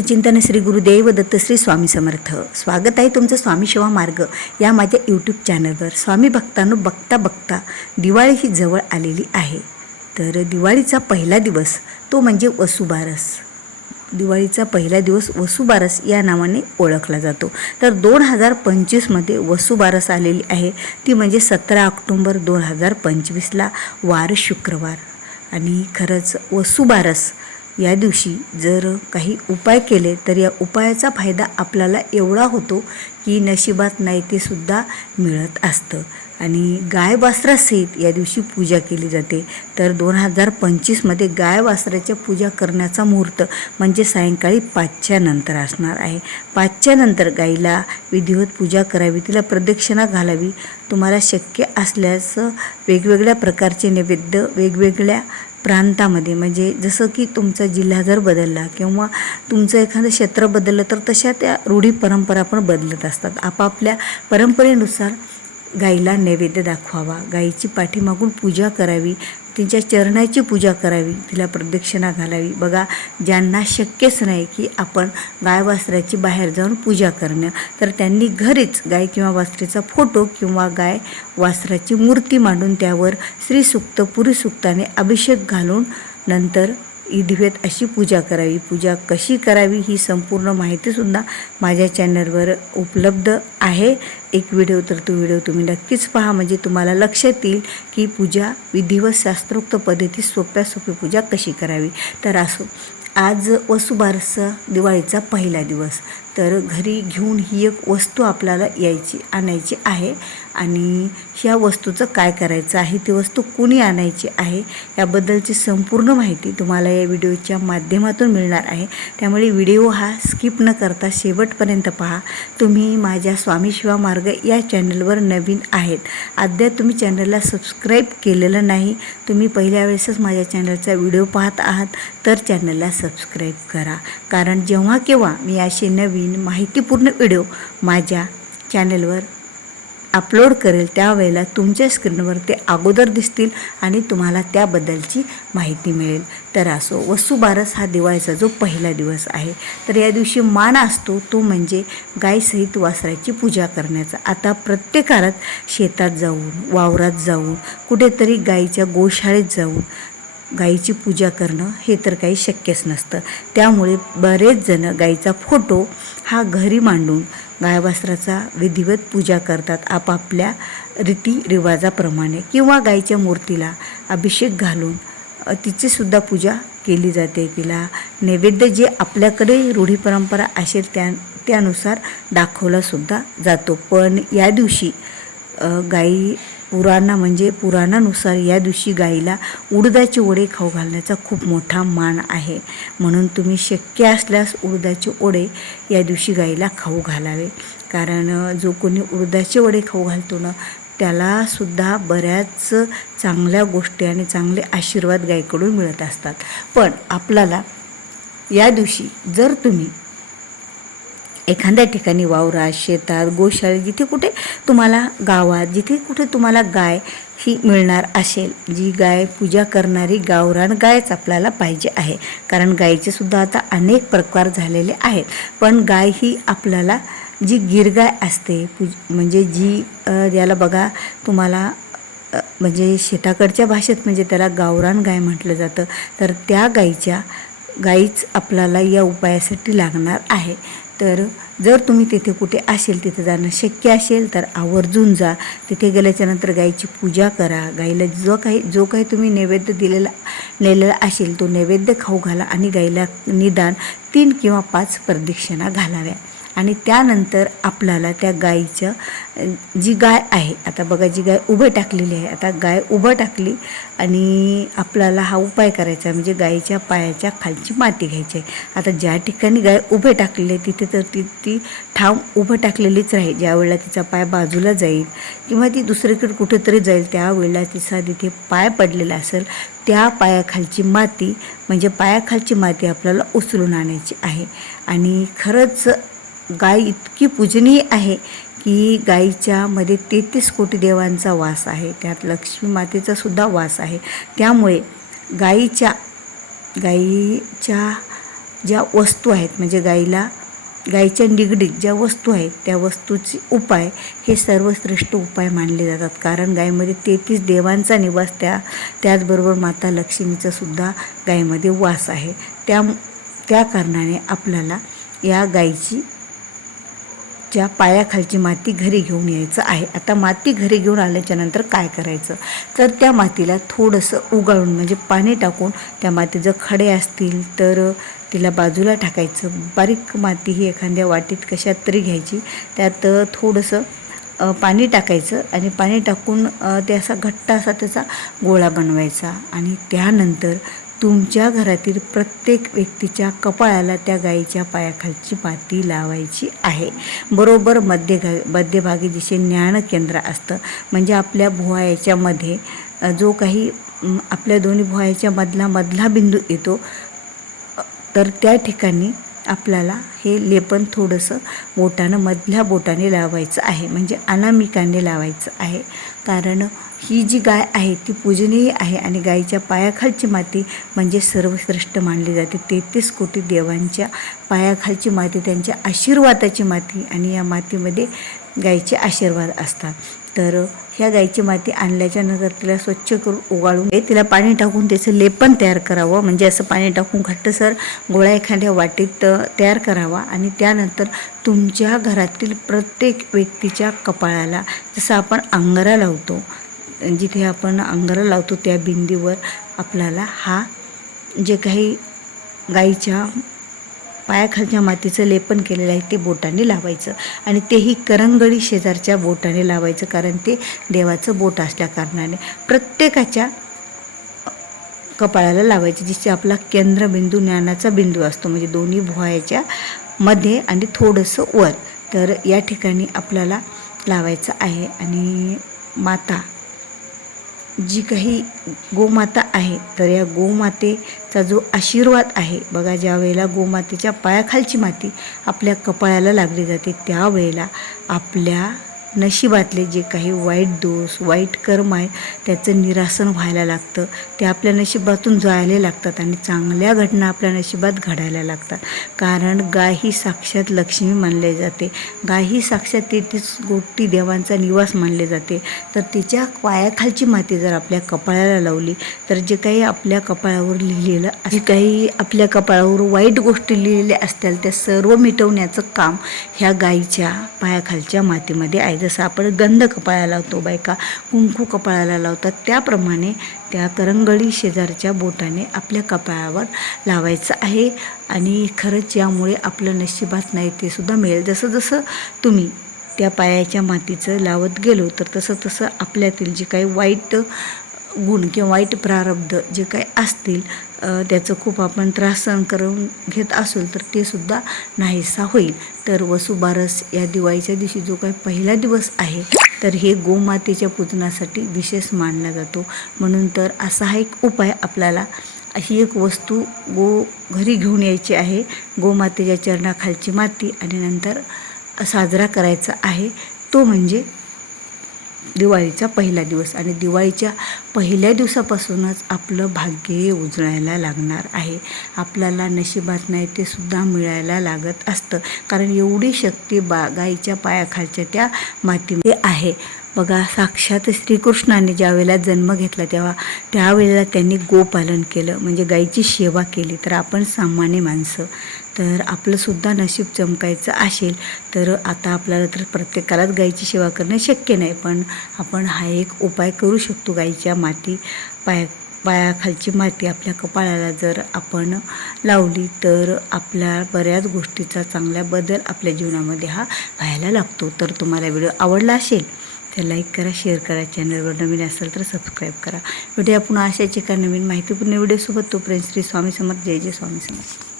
चिंतन श्री गुरुदेव दत्त श्री स्वामी समर्थ. स्वागत आहे तुमचं स्वामी शिवा मार्ग या माझ्या यूट्यूब चॅनलवर स्वामी भक्तांनो बघता बघता दिवाळी ही जवळ आलेली आहे. तर दिवाळीचा पहिला दिवस तो म्हणजे वसुबारस. दिवाळीचा पहिला दिवस वसुबारस या नावाने ओळखला जातो. तर दोन हजार पंचवीसमध्ये वसुबारस आलेली आहे. ती म्हणजे सतरा ऑक्टोंबर दोन हजार पंचवीसला वार शुक्रवार. आणि खरंच वसुबारस या दिवशी जर काही उपाय केले तर या उपायाचा फायदा आपल्याला एवढा होतो की नशिबात नाही ते सुद्धा मिळत असतं. आणि गाय वासरासहित या दिवशी पूजा केली जाते. तर दोन हजार पंचवीसमध्ये गाय वासराच्या पूजा करण्याचा मुहूर्त म्हणजे सायंकाळी पाचच्या नंतर असणार आहे. पाचच्या नंतर गाईला विधिवत पूजा करावी तिला प्रदक्षिणा घालावी. तुम्हाला शक्य असल्यास वेगवेगळ्या प्रकारचे नैवेद्य वेगवेगळ्या प्रांतामध्ये म्हणजे जसं की तुमचा जिल्हा जर बदलला किंवा तुमचं एखादं क्षेत्र बदललं तर तशा त्या रूढी परंपरा पण बदलत असतात. आपापल्या परंपरेनुसार गाईला नैवेद्य दाखवावा गाईची पाठीमागून पूजा करावी तिच्या चरणाची पूजा करावी तिला प्रदक्षिणा घालावी. बघा ज्यांना शक्यच नाही की आपण गाय वासराची बाहेर जाऊन पूजा करणं. तर त्यांनी घरीच गाय किंवा वासरेचा फोटो किंवा गाय वासराची मूर्ती मांडून त्यावर श्रीसुक्त पुरीसुक्ताने अभिषेक घालून नंतर विधिवेत अशी पूजा करावी. पूजा कशी करावी ही संपूर्ण माहितीसुद्धा माझ्या चॅनलवर उपलब्ध आहे. एक व्हिडिओ तर तो व्हिडिओ तुम्ही नक्कीच पहा. म्हणजे तुम्हाला लक्षात येईल की पूजा विधिवत शास्त्रोक्त पद्धतीत सोप्या सोपी पूजा कशी करावी. तर असो आज वसुबारसचा दिवाळीचा पहिला दिवस. तर घरी घेऊन ही एक वस्तू आपल्याला यायची आणायची आहे. आणि ह्या वस्तूचं काय करायचं आहे ती वस्तू कुणी आणायची आहे याबद्दलची संपूर्ण माहिती तुम्हाला या व्हिडिओच्या माध्यमातून मिळणार आहे. त्यामुळे व्हिडिओ हा स्किप न करता शेवटपर्यंत पहा. तुम्ही माझ्या स्वामी शिवा मार्ग या चॅनलवर नवीन आहेत. अद्याप तुम्ही चॅनलला सबस्क्राईब केलेलं नाही तुम्ही पहिल्या वेळेसच माझ्या चॅनलचा व्हिडिओ पाहत आहात तर चॅनलला सबस्क्राईब करा. कारण जेव्हा केव्हा मी अशी नवी नवीन माहितीपूर्ण व्हिडिओ माझ्या चॅनलवर अपलोड करेल त्यावेळेला तुमच्या स्क्रीनवर ते अगोदर दिसतील आणि तुम्हाला त्याबद्दलची माहिती मिळेल. तर असो वसुबारस हा दिवाळीचा जो पहिला दिवस आहे. तर या दिवशी मान असतो तो म्हणजे गायसहित वासराची पूजा करण्याचा. आता प्रत्येकालाच शेतात जाऊन वावरात जाऊन कुठेतरी गाईच्या गोशाळेत जाऊन गाईची पूजा करणं हे तर काही शक्यच नसतं. त्यामुळे बरेच जण गाईचा फोटो हा घरी मांडून गायवास्त्राचा विधिवत पूजा करतात. आपापल्या रीतिरिवाजाप्रमाणे किंवा गाईच्या मूर्तीला अभिषेक घालून तिचीसुद्धा पूजा केली जाते. तिला नैवेद्य जे आपल्याकडे रूढी परंपरा असेल त्या त्यानुसार दाखवलासुद्धा जातो. पण या दिवशी गाई पुराणा म्हणजे पुराणानुसार या दिवशी गाईला उडदाचे वडे खाऊ घालण्याचा खूप मोठा मान आहे. म्हणून तुम्ही शक्य असल्यास उडदाचे वडे या दिवशी गाईला खाऊ घालावे. कारण जो कोणी उडदाचे वडे खाऊ घालतो ना त्यालासुद्धा बऱ्याच चांगल्या गोष्टी आणि चांगले आशीर्वाद गाईकडून मिळत असतात. पण आपल्याला या दिवशी जर तुम्ही एखाद्या ठिकाणी वावरात शेतात गोशाळे जिथे कुठे तुम्हाला गावात जिथे कुठे तुम्हाला गाय ही मिळणार असेल जी गाय पूजा करणारी गावरान गायच आपल्याला पाहिजे आहे. कारण गायीचेसुद्धा आता अनेक प्रकार झालेले आहेत. पण गाय ही आपल्याला जी गिरगाय असते पूज म्हणजे जी याला बघा तुम्हाला म्हणजे शेताकडच्या भाषेत म्हणजे त्याला गावरान गाय म्हटलं जातं. तर त्या गाईच्या गाईच आपल्याला या उपायासाठी लागणार आहे. तर जर तुम्ही तिथे कुठे असेल तिथे जाणं शक्य असेल तर आवर्जून जा. तिथे गेल्याच्यानंतर गाईची पूजा करा. गाईला जो काही जो काही तुम्ही नैवेद्य दिलेला नेलेला असेल तो नैवेद्य खाऊ घाला आणि गाईला निदान तीन किंवा पाच प्रदक्षिणा घालाव्या. आणि त्यानंतर आपल्याला त्या गायीचं जी गाय आहे आता बघा जी गाय उभं टाकलेली आहे आता गाय उभं टाकली आणि आपल्याला हा उपाय करायचा म्हणजे गायीच्या पायाच्या खालची माती घ्यायची आहे. आता ज्या ठिकाणी गाय उभे टाकलेली आहे तिथे तर ती ती ठाम उभं टाकलेलीच राहील. ज्या वेळेला तिचा पाय बाजूला जाईल किंवा ती दुसरीकडे कुठेतरी जाईल त्यावेळेला तिचा तिथे पाय पडलेला असेल त्या पायाखालची माती म्हणजे पायाखालची माती आपल्याला उचलून आणायची आहे. आणि खरंच गाय इतकी पूजनीय आहे की गाईच्या मध्ये तेहतीस कोटी देवांचा वास आहे. त्यात लक्ष्मी मातेचा सुद्धा वास आहे. त्यामुळे गाईच्या गाईच्या ज्या वस्तू आहेत म्हणजे गाईला गाईच्या निगडीत ज्या वस्तू आहेत त्या वस्तूचे उपाय हे सर्वश्रेष्ठ उपाय मानले जातात. कारण गायीमध्ये तेहतीस देवांचा निवास त्या त्याचबरोबर माता लक्ष्मीचा सुद्धा गायीमध्ये वास आहे. त्या त्या कारणाने आपल्याला या गाईची च्या पायाखालची माती घरी घेऊन यायचं आहे. आता माती घरी घेऊन आल्याच्यानंतर काय करायचं? तर त्या मातीला थोडंसं उगाळून म्हणजे पाणी टाकून त्या माती जर खडे असतील तर तिला बाजूला टाकायचं. बारीक माती ही एखाद्या वाटीत कशात तरी घ्यायची. त्यात थोडंसं पाणी टाकायचं आणि पाणी टाकून ते असा घट्ट असा त्याचा गोळा बनवायचा. आणि त्यानंतर तुमच्या घरातील प्रत्येक व्यक्तीच्या कपाळाला त्या गाईच्या पायाखालची माती लावायची आहे. बरोबर मध्य मध्यभागी जिथे ज्ञान केंद्र असतं. म्हणजे आपल्या भुवा याच्यामध्ये जो काही आपल्या दोन्ही भुवायाच्या मधला मधला बिंदू येतो तर त्या ठिकाणी आपल्याला हे लेपन थोडंसं बोटानं मधल्या बोटाने लावायचं आहे. म्हणजे अनामिकाने लावायचं आहे. कारण ही जी गाय आहे ती पूजनीय आहे आणि गायीच्या पायाखालची माती म्हणजे सर्वश्रेष्ठ मानली जाते. तेहतीस कोटी देवांच्या पायाखालची माती त्यांच्या आशीर्वादाची माती आणि या मातीमध्ये गायीचे आशीर्वाद असतात. तर ह्या गायीची माती आणल्याच्या नंतर तिला स्वच्छ करून उगाळून हे तिला पाणी टाकून त्याचं लेपन तयार करावं. म्हणजे असं पाणी टाकून घट्टसर गोळा एखाद्या वाटीत तयार करावा. आणि त्यानंतर तुमच्या घरातील प्रत्येक व्यक्तीच्या कपाळाला जसं आपण अंगारा लावतो जिथे आपण अंगारा लावतो त्या बिंदीवर आपल्याला हा जे काही गाईच्या पायाखालच्या मातीचं लेपन केलेलं आहे ते बोटाने लावायचं. आणि तेही करंगळी शेजारच्या बोटाने लावायचं कारण ते देवाचं बोट असल्याकारणाने प्रत्येकाच्या कपाळाला लावायचे जिथे आपला केंद्रबिंदू ज्ञानाचा बिंदू असतो. म्हणजे दोन्ही भुवायाच्या मध्ये आणि थोडंसं वर. तर या ठिकाणी आपल्याला लावायचं आहे. आणि माता जी काही गोमाता आहे तर या गोमातेचा जो आशीर्वाद आहे बघा ज्या वेळेला गोमातेच्या पायाखालची माती आपल्या कपाळाला लागली जाते त्यावेळेला आपल्या नशिबातले जे काही वाईट दोष वाईट कर्म आहे त्याचं निरासन व्हायला लागतं. ते आपल्या नशिबातून जायला लागतात आणि चांगल्या घटना आपल्या नशिबात घडायला लागतात. कारण गाय ही साक्षात लक्ष्मी मानले जाते. गाय ही साक्षात तेहतीस गोष्टी देवांचा निवास मानले जाते. तर तिच्या पायाखालची माती जर आपल्या कपाळाला लावली तर जे काही आपल्या कपाळावर लिहिलेलं जे काही आपल्या कपाळावर वाईट गोष्टी लिहिलेल्या असतील त्या सर्व मिटवण्याचं काम ह्या गाईच्या पायाखालच्या मातीमध्ये आहे. जसं आपण गंध कपाळाला लावतो बायका कुंकू कपाळाला लावतात त्याप्रमाणे त्या करंगळी शेजारच्या बोटाने आपल्या कपाळावर लावायचं आहे. आणि खरंच यामुळे आपलं नशिबात नाही ते सुद्धा मिळेल. जसं जसं तुम्ही त्या पायाच्या मातीचं लावत गेलो तर तसं तसं आपल्यातील जे काही वाईट गुण किंवा वाईट प्रारब्ध जे काही असतील त्याचं खूप आपण त्रास सहन करून घेत असेल तर ते सुद्धा नाहीसा होईल. तर वसुबारस या दिवाळीच्या दिवशी जो काही पहिला दिवस आहे तर हे गोमातेच्या पूजनासाठी विशेष मानला जातो. म्हणून तर असा हा एक उपाय आपल्याला अशी एक वस्तू गो घरी घेऊन यायची आहे. गोमातेच्या चरणाखालची माती आणि नंतर साजरा करायचा आहे. तो म्हणजे दिवाळीचा पहिला दिवस आणि दिवाळीच्या पहिल्या दिवसापासूनच आपलं भाग्य उजळायला लागणार आहे. आपल्याला नशिबात नाही ते सुद्धा मिळायला लागत असतं. कारण एवढी शक्ती बा गाईच्या पायाखालच्या त्या मातीमध्ये आहे. बघा साक्षात श्रीकृष्णाने ज्यावेळेला जन्म घेतला तेव्हा त्यावेळेला त्यांनी गोपालन केलं. म्हणजे गाईची सेवा केली. तर आपण सामान्य माणसं. तर आपलंसुद्धा नशीब चमकायचं असेल तर आता आपल्याला तर प्रत्येकालाच गाईची सेवा करणं शक्य नाही. पण आपण हा एक उपाय करू शकतो. गाईच्या माती पाया पायाखालची माती आपल्या कपाळाला जर आपण लावली तर आपल्या बऱ्याच गोष्टीचा चांगला बदल आपल्या जीवनामध्ये हा व्हायला लागतो. तर तुम्हाला व्हिडिओ आवडला असेल तर लाईक करा शेअर करा चॅनलवर नवीन असेल तर सबस्क्राईब करा. भेटूया पुन्हा अशाच एका नवीन माहितीपूर्ण व्हिडिओसोबत तोपर्यंत श्री स्वामी समर्थ. जय जय स्वामी समर्थ.